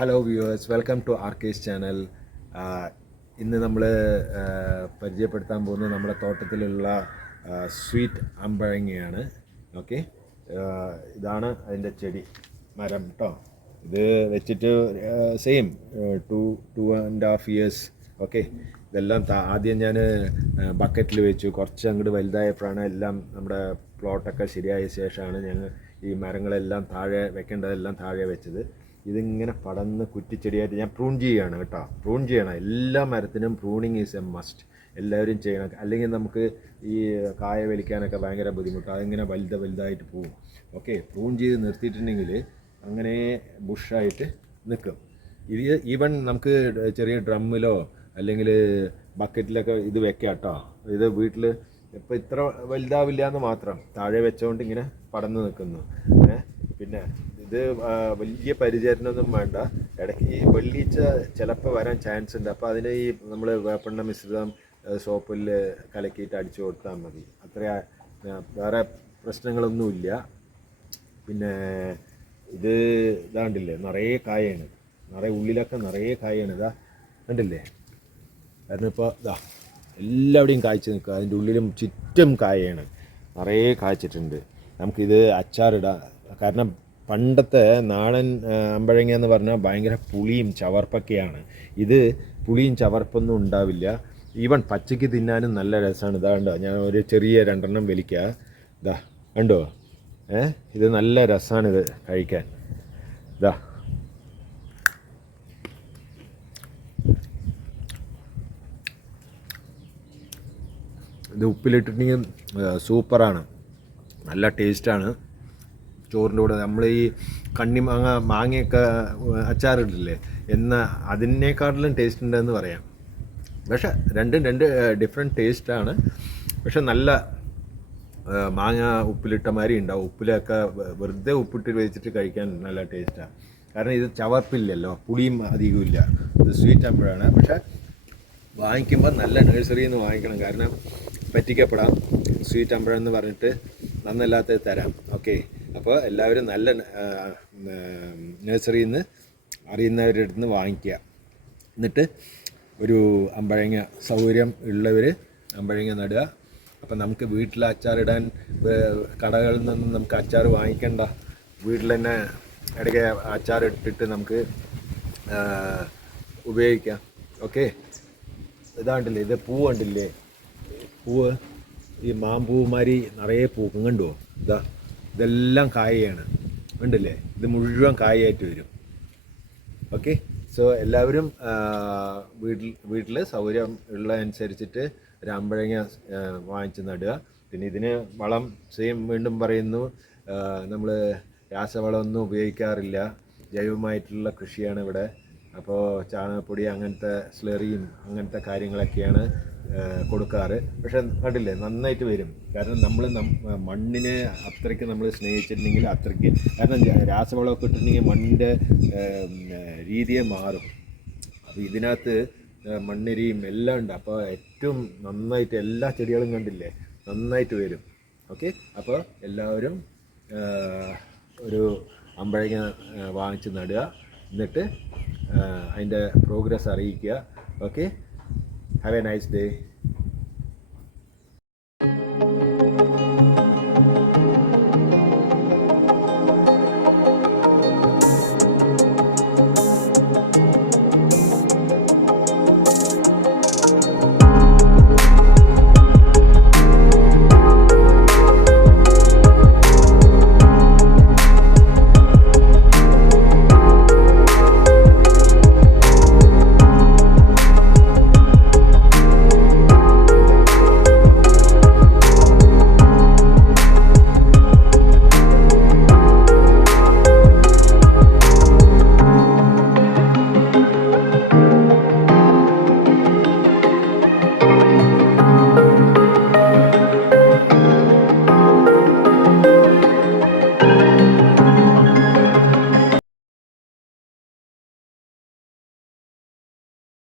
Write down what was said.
Hello viewers, welcome to ആർക്കേസ് channel. ഇന്ന് നമ്മൾ പരിചയപ്പെടുത്താൻ പോകുന്നത് നമ്മുടെ തോട്ടത്തിലുള്ള സ്വീറ്റ് അമ്പഴങ്ങയാണ്. ഓക്കെ, ഇതാണ് അതിൻ്റെ ചെടി മരം കേട്ടോ. ഇത് വെച്ചിട്ട് സെയിം 2.5 ഇയേഴ്സ്. ഓക്കെ, ഇതെല്ലാം ആദ്യം ഞാൻ ബക്കറ്റിൽ വെച്ചു. കുറച്ച് അങ്ങോട്ട് വലുതായപ്പോഴാണ് എല്ലാം നമ്മുടെ പ്ലോട്ടൊക്കെ ശരിയായ ശേഷമാണ് ഞങ്ങൾ ഈ മരങ്ങളെല്ലാം താഴെ വെക്കേണ്ടതെല്ലാം താഴെ വെച്ചത്. ഇതിങ്ങനെ പടന്ന് കുറ്റിച്ചെടിയായിട്ട് ഞാൻ പ്രൂൺ ചെയ്യുകയാണ് കേട്ടോ. പ്രൂൺ ചെയ്യണം, എല്ലാ മരത്തിനും പ്രൂണിങ് ഈസ് എ മസ്റ്റ്. എല്ലാവരും ചെയ്യണം, അല്ലെങ്കിൽ നമുക്ക് ഈ കായ വലിക്കാനൊക്കെ ഭയങ്കര ബുദ്ധിമുട്ടാണ്. അതിങ്ങനെ വലുതായിട്ട് പോവും. ഓക്കെ, പ്രൂൺ ചെയ്ത് നിർത്തിയിട്ടുണ്ടെങ്കിൽ അങ്ങനെ ബുഷായിട്ട് നിൽക്കും. ഇത് ഈവൻ നമുക്ക് ചെറിയ ഡ്രമ്മിലോ അല്ലെങ്കിൽ ബക്കറ്റിലൊക്കെ ഇത് വെക്കാം കേട്ടോ. ഇത് വീട്ടിൽ ഇപ്പോൾ ഇത്ര വലുതാവില്ല എന്ന് മാത്രം, താഴെ വെച്ചുകൊണ്ട് ഇങ്ങനെ പടന്ന് നിൽക്കുന്നു. പിന്നെ ഇത് വലിയ പരിചരണമൊന്നും വേണ്ട. ഇടയ്ക്ക് ഈ വെള്ളീച്ച ചിലപ്പോൾ വരാൻ ചാൻസ് ഉണ്ട്. അപ്പോൾ അതിന് ഈ നമ്മൾ വേപ്പെണ്ണ മിശ്രിതം സോപ്പിൽ കലക്കിയിട്ട് അടിച്ചു കൊടുത്താൽ മതി. വേറെ പ്രശ്നങ്ങളൊന്നുമില്ല. പിന്നെ ഇത് ഇതാണ്ടില്ലേ, നിറയെ കായാണ്, ഉള്ളിലൊക്കെ നിറയെ കായാണ്. ഇതാ കണ്ടില്ലേ, കാരണം ഇപ്പോൾ ഇതാ എല്ലാവിടെയും കായ്ച്ച് നിൽക്കുക. അതിൻ്റെ ഉള്ളിലും ചുറ്റും കായാണ്, നിറയെ കായ്ച്ചിട്ടുണ്ട്. നമുക്കിത് അച്ചാറിടാം. കാരണം പണ്ടത്തെ നാടൻ അമ്പഴങ്ങ എന്ന് പറഞ്ഞാൽ ഭയങ്കര പുളിയും ചവർപ്പൊക്കെയാണ്. ഇത് പുളിയും ചവർപ്പൊന്നും ഉണ്ടാവില്ല. ഈവൻ പച്ചയ്ക്ക് തിന്നാനും നല്ല രസമാണ്. ഇതാ കണ്ടോ, ഞാൻ ഒരു ചെറിയ 2 വലിക്കുക. ഇതാ കണ്ടോ, ഇത് നല്ല രസമാണിത് കഴിക്കാൻ. ഇതാ ഇത് ഉപ്പിലിട്ടിട്ടുണ്ടെങ്കിൽ സൂപ്പറാണ്, നല്ല ടേസ്റ്റാണ്. ചോറിൻ്റെ കൂടെ നമ്മൾ ഈ മാങ്ങയൊക്കെ അച്ചാറിട്ടില്ലേ അതിനേക്കാട്ടിലും ടേസ്റ്റ് ഉണ്ടെന്ന് പറയാം. പക്ഷേ രണ്ട് ഡിഫറെൻറ്റ് ടേസ്റ്റാണ്. പക്ഷെ നല്ല മാങ്ങ ഉപ്പിലിട്ട മാതിരി ഉണ്ടാവും. ഉപ്പിലൊക്കെ വെറുതെ ഉപ്പിട്ട് വെച്ചിട്ട് കഴിക്കാൻ നല്ല ടേസ്റ്റാണ്. കാരണം ഇത് ചവർപ്പില്ലല്ലോ, പുളിയും അധികമില്ല. ഇത് സ്വീറ്റ് അമ്പഴാണ്. പക്ഷേ വാങ്ങിക്കുമ്പോൾ നല്ല നഴ്സറിയിൽ നിന്ന് വാങ്ങിക്കണം. കാരണം പറ്റിക്കപ്പെടാം. സ്വീറ്റ് അമ്പഴം എന്ന് പറഞ്ഞിട്ട് നന്നല്ലാത്തത് തരാം. ഓക്കെ, അപ്പോൾ എല്ലാവരും നല്ല നഴ്സറിയിൽ നിന്ന് അറിയുന്നവരുടെ അടുത്ത് നിന്ന് വാങ്ങിക്കുക. എന്നിട്ട് ഒരു അമ്പഴങ്ങ സൗകര്യം ഉള്ളവർ അമ്പഴങ്ങ നടുക. അപ്പം നമുക്ക് വീട്ടിൽ അച്ചാറിടാൻ കടകളിൽ നിന്നും നമുക്ക് അച്ചാർ വാങ്ങിക്കണ്ട. വീട്ടിൽ തന്നെ ഇടയ്ക്ക് അച്ചാർ ഇട്ടിട്ട് നമുക്ക് ഉപയോഗിക്കാം. ഓക്കെ, ഇതാണ്ടില്ലേ, ഇത് പൂ കണ്ടില്ലേ, പൂവ് ഈ മാമ്പൂമാരി നിറയെ പൂക്കും. കണ്ടുവോ, ഇതെല്ലാം കായയാണ്, ഉണ്ടല്ലേ. ഇത് മുഴുവൻ കായായിട്ട് വരും. ഓക്കെ, സോ എല്ലാവരും വീട്ടിൽ സൗകര്യം ഉള്ള അനുസരിച്ചിട്ട് ഒരു അമ്പഴങ്ങ വാങ്ങിച്ച് നടുക. പിന്നെ ഇതിന് വളം വീണ്ടും പറയുന്നു, നമ്മൾ രാസവളമൊന്നും ഉപയോഗിക്കാറില്ല. ജൈവമായിട്ടുള്ള കൃഷിയാണ് ഇവിടെ. അപ്പോൾ ചാണകപ്പൊടി, അങ്ങനത്തെ സ്ലറിയും അങ്ങനത്തെ കാര്യങ്ങളൊക്കെയാണ് കൊടുക്കാറ്. പക്ഷെ കണ്ടില്ലേ, നന്നായിട്ട് വരും. കാരണം നമ്മൾ മണ്ണിനെ അത്രയ്ക്ക് നമ്മൾ സ്നേഹിച്ചിട്ടുണ്ടെങ്കിൽ അത്രയ്ക്ക്, കാരണം രാസവളമൊക്കെ ഇട്ടിട്ടുണ്ടെങ്കിൽ മണ്ണിൻ്റെ രീതിയെ മാറും. അപ്പോൾ ഇതിനകത്ത് മണ്ണിരിയും എല്ലാം ഉണ്ട്. അപ്പോൾ ഏറ്റവും നന്നായിട്ട് എല്ലാ ചെടികളും കണ്ടില്ലേ നന്നായിട്ട് വരും. ഓക്കെ, അപ്പോൾ എല്ലാവരും ഒരു അമ്പഴങ്ങ വാങ്ങിച്ച് നടുക. എന്നിട്ട് അതിൻ്റെ പ്രോഗ്രസ് അറിയിക്കുക. Okay, have A nice day.